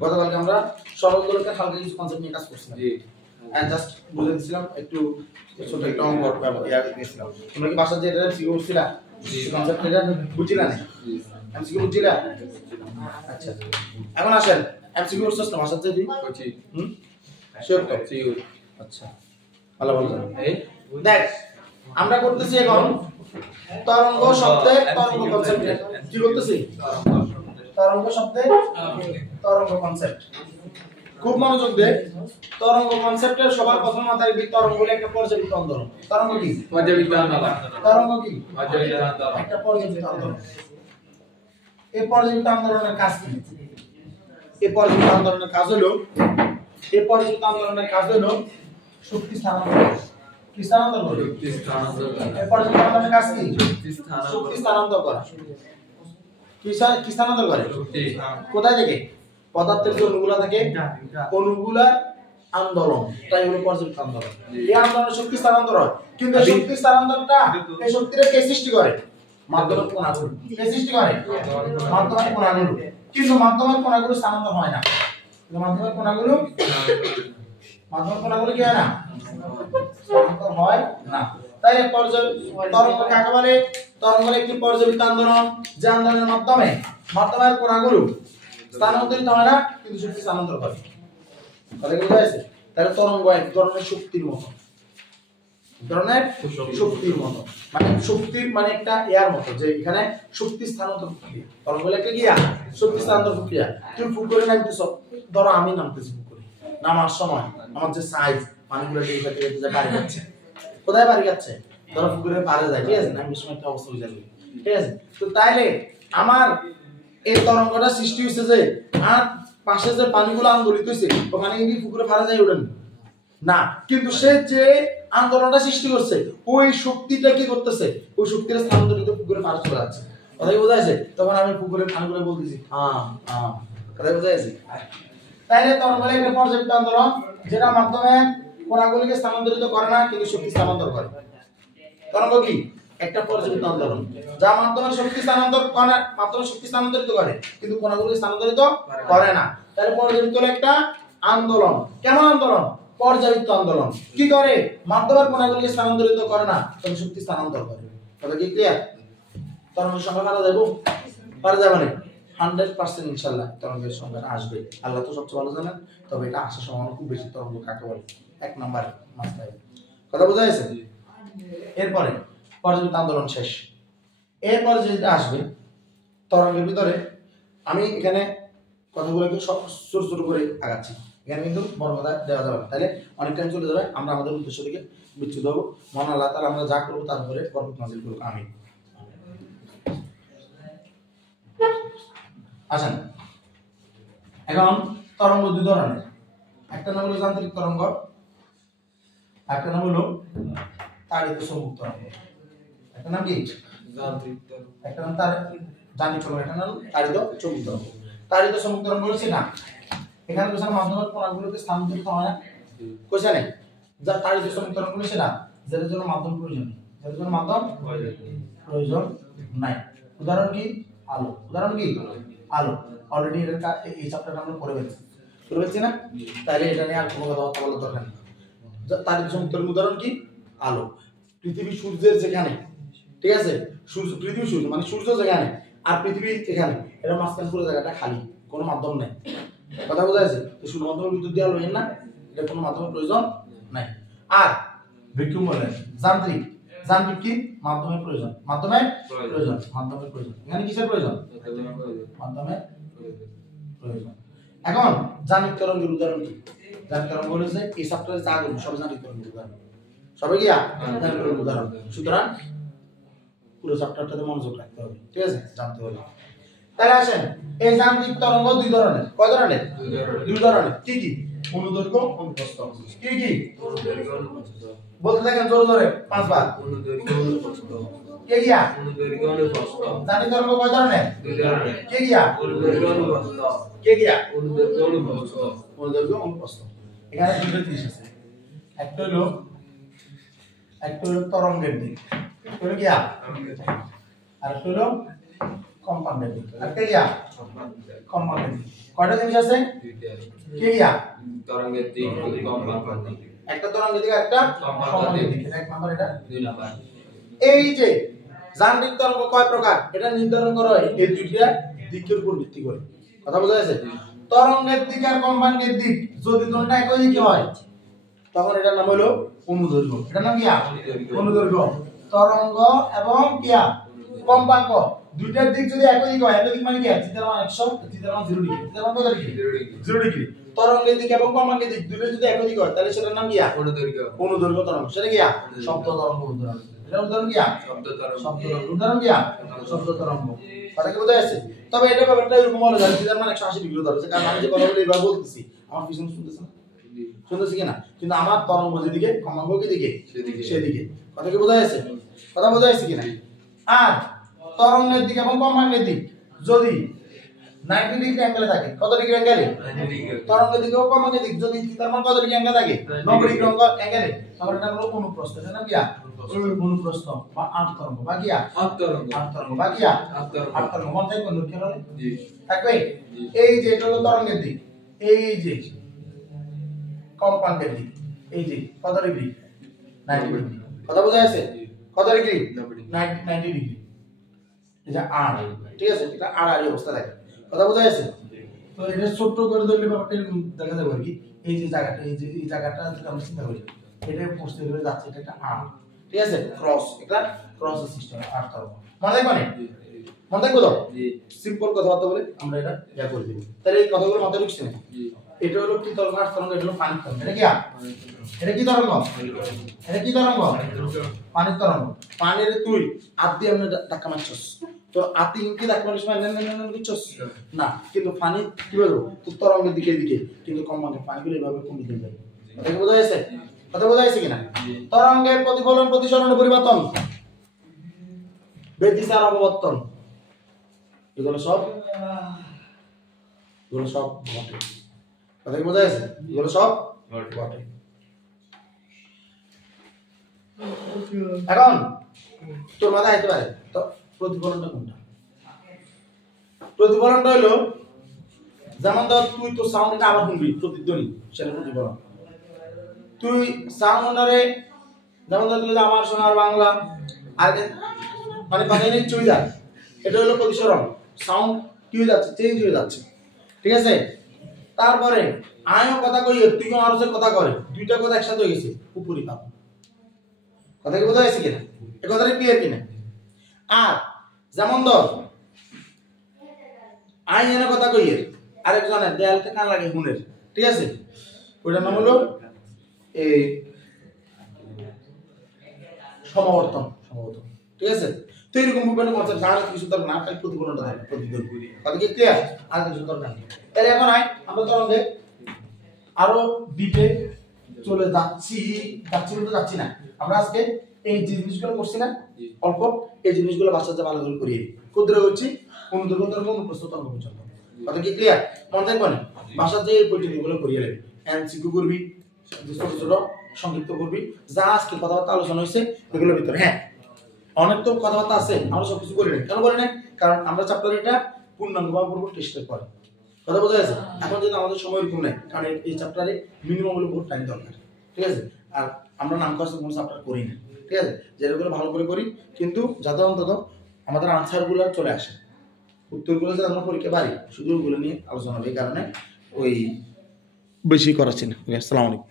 গতকালকে আমরা সরল দোলকের হালকা কিছু কনসেপ্ট নিয়ে কাজ করছিলাম। জাস্ট বুঝে দিছিলাম একটু ছোট একটা অঙ্ক দিয়েছিলাম। তোমরা কি বাসা যে এটা এমসিকিউ বুঝছিলা? কনসেপ্ট এটা বুঝছিলা না? এমসিকিউ বুঝছিলা? আচ্ছা এখন আসেন এমসিকিউ বুঝছস না বাসা যে দি? বুঝছি। শিওর তো? শিওর। আচ্ছা ভালো ভালো এই দেখ আমরা করতেছি এখন তরঙ্গ শব্দের তরঙ্গ কনসেপ্ট। কি করতেছি? তরঙ্গ শব্দের তরঙ্গ কনসেপ্ট। খুব মনোযোগ দে। তরঙ্গ কনসেপ্টের সবার প্রথম মাথায় তরঙ্গ হলো একটা পর্যাবৃত্ত আন্দোলন। তরঙ্গ কি? পর্যাবৃত্ত আন্দোলন। তরঙ্গ কি? পর্যাবৃত্ত আন্দোলন। একটা পর্যাবৃত্ত আন্দোলন। এই পর্যাবৃত্ত আন্দোলনের কাজ কি? এই পর্যাবৃত্ত আন্দোলনের কাজ হলো শক্তি স্থানান্তর। কি স্থানান্তর করে? শক্তি স্থানান্তর করা। এই পর্যাবৃত্ত আন্দোলনের কাজ কি? শক্তি স্থানান্তর করা। কি স্থানান্তর করে? কোথায় থেকে? পদার্থের যে অণুগুলা থাকে অণুগুলার আন্দোলন, তাই হলো পর্যাবৃত্ত আন্দোলন। এই আন্দোলনে শক্তি স্থানান্তর হয়, কিন্তু শক্তি স্থানান্তরটা এই শক্তিটা কে সৃষ্টি করে? মাধ্যমের কণাগুলো। কে সৃষ্টি করে? মাধ্যমের কণাগুলো। কিন্তু মাধ্যমের কণাগুলো স্থানান্তর হয় না। মাধ্যমের কণাগুলো কি হয় না? স্থানান্তর হয় না। তাই তরঙ্গ কাকে বলে? তরঙ্গ একটি পর্যাবৃত্ত আন্দোলন, যে আন্দোলনের মাধ্যমে মাধ্যমের কণাগুলো স্থানান্তরিত হয় না, কিন্তু শক্তি স্থানান্তর করে। কথা কি বুঝাইছে? তাহলে তরঙ্গ এক ধরনের শক্তির মতো। মানে শক্তির মানে একটা এয়ার মতো, যে এখানে শক্তি স্থানান্তর প্রক্রিয়া। তরঙ্গ হলো একটা গিয়া শক্তি স্থানান্তর প্রক্রিয়া। তুমি পুকুরে নামতেছ, ধরো আমি নামতেছি পুকুরে, নামার সময় আমার যে সাইজ পানিগুলো বাড়ি যাচ্ছে। কোথায় বাড়ি যাচ্ছে? ধরো পুকুরের পাড়ে যায়, ঠিক আছে? নামার সময় একটা অবস্থা হয়ে যাবে, ঠিক আছে? তো তাইলে আমার এই তরঙ্গটা সৃষ্টি হয়েছে যে, আর পাশে যে পানিগুলো আন্দোলিত হয়েছে ওখানে কি পুকুরে পাড়ে যায় ওঠেন না, কিন্তু সে যে আন্দোলনটা সৃষ্টি করছে ওই শক্তিটা কি করতেছে? ওই শক্তিটা স্থানান্তরিত পুকুরে পাড়ে চলে যাচ্ছে। কথা কি বোঝা যাচ্ছে? তখন আমি পুকুরের পানিগুলো বলতেছি কথা বোঝা যাচ্ছে? তাইলে তরঙ্গ একটা পর্যাবৃত্ত আন্দোলন, যেটা মাধ্যমে কণাগুলিকে স্থানান্তরিত করে না, কিন্তু শক্তি স্থানান্তর করে। তরঙ্গ কি? একটা পর্যাবৃত্ত আন্দোলন, যা মাধ্যমে শক্তি স্থানান্তরিত করে, কিন্তু কণাগুলি স্থানান্তরিত করে না। তাহলে পর্যাবৃত্ত হলো একটা আন্দোলন। কেমন আন্দোলন? পর্যাবৃত্ত আন্দোলন। কি করে? মাধ্যমের কণাগুলি স্থানান্তরিত করে না, তবে শক্তি স্থানান্তর করে। কথা কি ক্লিয়ার? তরঙ্গের সংখ্যা পারা যাবে না 100% ইনশাআল্লাহ তরঙ্গের সংখ্যা আসবে। আল্লাহ তো সবচেয়ে ভালো জানেন, তবে এটা আসার সম্ভাবনা খুব বেশি। তরঙ্গ কাকে বলে? এক নাম্বার মাস্টার। কথা বোঝা গেছে? এরপরে পর্যাবৃত্ত আন্দোলন শেষ। এরপর যেটা আসবে তরঙ্গের ভিতরে, আমি এখানে কথাগুলোকে সব ছোট ছোট করে আগাচ্ছি, এখানে কিন্তু বড় কথা দেওয়া যাবে না, তাহলে অনেক টাইম চলে যাবে। আমরা আমাদের উদ্দেশ্য থেকে বিচ্যুত হবো। মহান আল্লাহ তাআলা আমরা যা করবো তার উপরে বরকত নাযিল করুক, আমিন। আসেন, এখন তরঙ্গ দুই ধরনের। একটা নাম হলো যান্ত্রিক তরঙ্গ, একটা নাম হলো তাড়িত চৌম্বক তরঙ্গ। একটা নাম কি? যান্ত্রিক তরঙ্গ। একটা নাম যান্ত্রিক তরঙ্গ, একটা নাম তাড়িত চৌম্বক তরঙ্গ। তাড়িত চৌম্বক তরঙ্গ হচ্ছে না, এখানে কোথাও মাধ্যমের কণাগুলোকে স্থানান্তরিত হয় না। কোথায় নেই যা তাড়িত চৌম্বক তরঙ্গ হচ্ছে না, যার জন্য মাধ্যম প্রয়োজন নাই। উদাহরণ কি? আলো। উদাহরণ কি? আলো। অলরেডি এই চ্যাপ্টারটা আমরা পড়ে ফেলছি না, তাহলে এটা নিয়ে আর কোনো কথা বলার দরকার নেই। তাড়িত চৌম্বক তরঙ্গ উদাহরণ কি? আলো। পৃথিবী সূর্যের যেখানে, ঠিক আছে, পৃথিবী সূর্য মানে সূর্য যেখানে আর পৃথিবী এখানে, এটা মাঝখানে পুরো জায়গাটা খালি, কোনো মাধ্যম নেই। কথা বোঝা যাচ্ছে? তো শুধু মাধ্যমের বিদ্যুৎ দেওয়া হলো না, এটা কোনো মাধ্যমের প্রয়োজন নাই। আর ভ্যাকুয়াম বলে যান্ত্রিক কি? মাধ্যমের প্রয়োজন। এখানে কিসের প্রয়োজন? মাধ্যমের প্রয়োজন। এখন যান্ত্রিক তরঙ্গের উদাহরণ কি? যান্ত্রিক তরঙ্গ হচ্ছে এই চ্যাপ্টারে যা করব সব যান্ত্রিক তরঙ্গের উদাহরণ, সবাই কি যান্ত্রিক তরঙ্গের উদাহরণ। সুতরাং পুরো চ্যাপ্টারটাতে মনোযোগ রাখতে হবে, ঠিক আছে, জানতে হবে। তাহলে আসেন, এই যান্ত্রিক তরঙ্গ দুই ধরনের। কয় ধরনের? দুই ধরনের। কি কি? অনুদৈর্ঘ্য, অনুপ্রস্থ। কি কি বলতে থাকেন জোরে জোরে 5 বার। অনুদৈর্ঘ্য, অনুপ্রস্থ। কে গিয়া? অনুদৈর্ঘ্য, অনুপ্রস্থ। যান্ত্রিক তরঙ্গ কয় ধরনের? দুই ধরনের। কে গিয়া? অনুদৈর্ঘ্য, অনুপ্রস্থ। কে গিয়া? অনুদৈর্ঘ্য, অনুপ্রস্থ। অনুদৈর্ঘ্য, অনুপ্রস্থ। এখানে দুটো জিনিস আছে, একটা হলো তরঙ্গের দিক, একটা হলো গিয়া আর একটা হলো কম্পাউন্ডের দিক। আর কে গিয়া কম্পাউন্ডের দিক। কয়টা জিনিস আছে? কে গিয়া তরঙ্গের দিক, কম্পাঙ্কের দিক। একটা তরঙ্গের দিক, একটা কম্পাঙ্কের দিক। এটা এক নাম্বার, এটা 2 নাম্বার। এই যে যান্ত্রিক তরঙ্গ কয় প্রকার এটা নির্ধারণ করা হয় এই দুইটা দিকের উপর ভিত্তি করে। কথা বোঝা যাচ্ছে? তরঙ্গের দিক আর কম্পাঙ্কের দিক যদি দুটোটা একই দিকে হয় তখন এটার নাম হলো অনুদৈর্ঘ্য। এটার নাম কি? অনুদৈর্ঘ্য। তরঙ্গ এবং কিয়া কম্পাঙ্ক দুইটার দিক যদি একই দিকে হয়, একই দিক মানে কি? থিটার মান 100, থিটার মান 0 ডিগ্রি। থিটার মান কত ডিগ্রি? 0 ডিগ্রি। তরঙ্গের দিক এবং কম্পাঙ্কের দিক দুটো যদি একই দিকে হয় তাহলে সেটার নাম কি? অনুদৈর্ঘ্য। অনুদৈর্ঘ্য তরঙ্গ। সেটা কি? শব্দ তরঙ্গ উদাহরণ। এটা উদাহরণ কি? শব্দ তরঙ্গ। শব্দ তরঙ্গ। উদাহরণ কি? শব্দ তরঙ্গ। কথা কি বোঝা যাচ্ছে? তবে এটা ব্যাপারটা এরকম হলো যে থিটার মান 180 ডিগ্রি ধরেছে, কারণ আমি যে কথাগুলো এভাবে বলতেছি আমার পিছনে শুনতেছেন, শুনতেছি কিনা? কিন্তু আমার তরঙ্গ যেদিকে কম্পাঙ্ক দিকে সেদিকে। কথা কি বোঝা যাচ্ছে? কথা বোঝা যাচ্ছে কিনা? আর তরঙ্গের দিক এবং কম্পাঙ্কের দিক যদি 90 ডিগ্রি অ্যাঙ্গেলে থাকে, কত ডিগ্রি অ্যাঙ্গেলে? 90 ডিগ্রি। তরঙ্গের দিক এবং কম্পাঙ্কের দিক যদি থিটার মান কত ডিগ্রি অ্যাঙ্গেলে থাকে? 90 ডিগ্রি অ্যাঙ্গেলে, তাহলে এটা হলো অনুপ্রস্থ। এটা নাম কি? অনুপ্রস্থ বা আট তরঙ্গ বা কি? আট তরঙ্গ। আট তরঙ্গ বা কি? আট তরঙ্গ। মন থাকবে লক্ষ্য করে? জি। থাকবে? এই যে এটা হলো তরঙ্গের দিক, এই যে কম্পাঙ্কের দিক, এই যে কত ডিগ্রি? 90 ডিগ্রি। কথা বোঝা যাচ্ছে? কত ডিগ্রি? 90 ডিগ্রি। এটা আর, ঠিক আছে? এটা আড়াআড়ি অবস্থা থাকে। কথা বোঝা যাচ্ছে? তো এটা ছোট করে ধরলে ব্যাপারটা এরকম দেখা যাবে আর কি। এই যে জায়গাটা, এই যে এই জায়গাটা যদি আমরা চিন্তা করি, এটা পোস্ট হয়ে যাচ্ছে, এটা একটা আর, ঠিক আছে? ক্রস, এটা ক্রস সিস্টেম আর তরঙ্গ। মনে থাকবে? মনে থাকবে তো? জি। সিম্পল কথাবার্তা বলে আমরা এটা ইয়া করে দেব। তাহলে এই কথাগুলো মাথায় ঢুকছে না? জি। এটা হলো কি তরঙ্গ? আর তরঙ্গ। এটা হলো পানির তরঙ্গ। এটা কি? এটা কি তরঙ্গ? এটা কি তরঙ্গ? পানির তরঙ্গ। পানির তুই আদি এমনি ধাক্কা মারছস, তোর আতি কি ধাক্কা মারিস মানে নেন বুঝছস না, কিন্তু পানি কি বলবো তোর তরঙ্গের দিকে দিকে, কিন্তু কম্পাঙ্কে পানিগুলো এইভাবে কমে দিয়ে যায়। কথা কি বোঝা যাচ্ছে? কথা বোঝা যাচ্ছে কিনা? তরঙ্গের প্রতিফলন, প্রতিসরণ, পরিবর্তন, ব্যতিচার, অপবর্তন, এগুলো সব ঘটে। কথা কি বোঝা যাচ্ছে? এগুলো সব ঘটে। এখন তোর মাথায় আসতে পারে তো প্রতিফলনটা কোনটা? প্রতিফলনটা হলো যেমন ধর তুই তো সাউন্ড এটা আবার শুনবি, প্রতিধ্বনি, সেটা প্রতিফলন। তুই সাউন্ডারে যেমন ধর তুই আমার সোনার বাংলা আর মানে বাংলা চলে যায়, এটা হলো প্রতিসরণ। সাউন্ড কি হয়ে যাচ্ছে? চেঞ্জ হয়ে যাচ্ছে, ঠিক আছে? তারপরে আমিও কথা কই, তুইও আমার সাথে কথা করে, দুইটা কথা একসাথে হয়ে গেছে, উপরি পাবো। কথা কি বোঝা যাচ্ছে কিনা? এই কথাটা ক্লিয়ার কিনা? আর যেমন ধর আই এনে কথা কইয়ে আরেকজনের দেয়ালতে কান লাগে হুনের, ঠিক আছে? ওইটার নাম হলো এই সমাবর্তন, ঠিক আছে? তো এরকম বিভিন্ন কনসেপ্ট জানা কিছু দরকার না, তাই প্রতিফলনটা থাকে, প্রতিধ্বনি। কথা কি ক্লিয়ার? আর কিছু দরকার নেই। তাহলে এখন আমরা তরঙ্গে আরো ডিপে চলে যাচ্ছি বলতে যাচ্ছি না। আমরা আজকে এই জিনিসগুলো করছি না অল্প, এই জিনিসগুলো বাচ্চাদের ভালো করে করিয়ে ক্ষুদ্র হচ্ছে অনুদৈর্ঘ্য তরঙ্গ, অনুপ্রস্থ তরঙ্গ পর্যন্ত। কথা কি ক্লিয়ার? মনে থাকবে না? বাসার যে পরিচিতিগুলো করিয়ে নেবে, এমসিকিউ করবি, ছোট ছোট সংক্ষিপ্ত করবি, যা আজকে কথাবার্তা আলোচনা হয়েছে এগুলোর ভিতরে। হ্যাঁ, অনেক তো কথাবার্তা আছে, আমরা সবকিছু করি না। কেন করি না? কারণ আমরা চ্যাপ্টার এটা পূর্ণাঙ্গভাবে পড়বো, টেস্টের পরে। কথা বোঝা যাচ্ছে? এখন যদি আমাদের সময় এরকম নেই, কারণ এই চ্যাপ্টারে মিনিমাম হলো বহুত টাইম দরকার, ঠিক আছে? আর আমরা নাম কষ্ট কোনো চ্যাপ্টার করি না, ঠিক আছে? যেগুলো ভালো করে করি, কিন্তু যাতে অন্তত আমাদের আনসারগুলো চলে আসে, উত্তরগুলো যাতে আমরা পরীক্ষা পারি, শুধু ওগুলো নিয়ে আলোচনা হবে। এই কারণে ওই বেশি করাচ্ছি না। আসসালামু আলাইকুম।